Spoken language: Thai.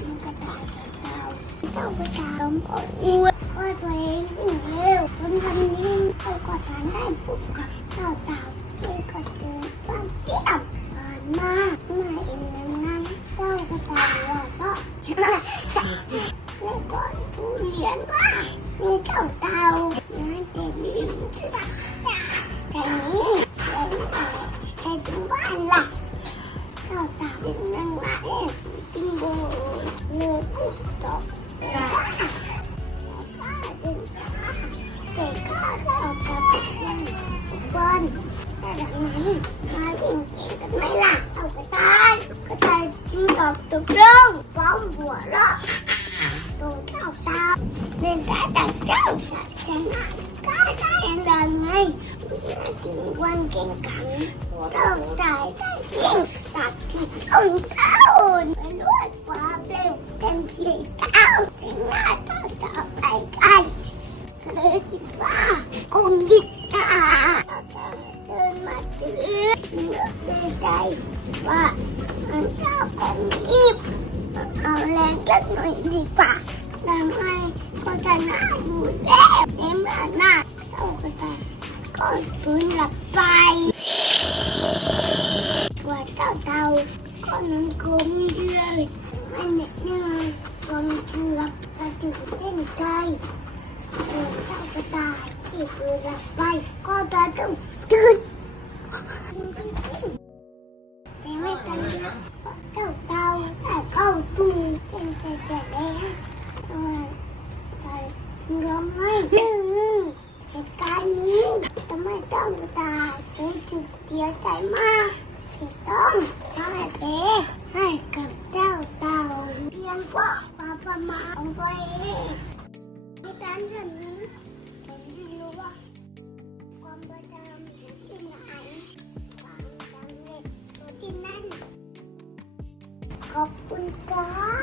ลูกพัดก็ไม่ถามกลัวน้องจ๋ากับหนูมาเล่าให้เจ้าเล่าเป็นอะไรครับดากระต่ายใบหนึ่งกระต่ายกระต่ายเจ้ากระต่ายอวดว่าตัวเองวิ่งเร็วคนทำนี้เขาก็ทานได้ปุ๊บกับเจ้าเต่าที่ก็เดินความเปรี้ยวผ่านมาเมื่อเอ็นนั้นเจ้ากระต่ายว่าก็แล้วก็ผู้เรียนว่ามีเจ้าเต่านะแต่ลืมที่ดักแต่ là ông cái tay cái tay chưa tập được đâu bóng vừa đó tôi cao nên cả tay cao sạch cái cái cái em ngay chuyện quan kiện cận đâu tài tay riêng tập thì ông cao phải luôn và đều thêm gì cao thì ngài cao tạo tay tay cái đó chỉ ba con dịch ดีใจว่ามันเจ้าของยิบเอาแรงเล็กหน่อยดีกว่าทำไมก็จะน่าอยู่แล้วในเมื่อหน้าเจ้าก็จะก็ฟื้นหลับไปตัวเจ้าเต่าก็นั่งกลมเลยไม่เหน็ดเหนื่อยกลมเกลือบจะถึงเส้นชัยตัวเจ้ากระต่ายที่คือหลับไปก็จะต้องตื่น แต่ไม่ตันนะเก่าเก่แต่เขาตุ้งแต่แต่แแวต่ยอมไม่ดื้เหตุการณ์นี้ทำไมต้องตายรู้สึเสียใจมากที่ต้องพ่ายแพ้ให้กับเจ้าเต่เพียงพรความปมาทของเองอาารย์ท่านนี้ผมไม่รู้ว่าความประจำ 바꿀까?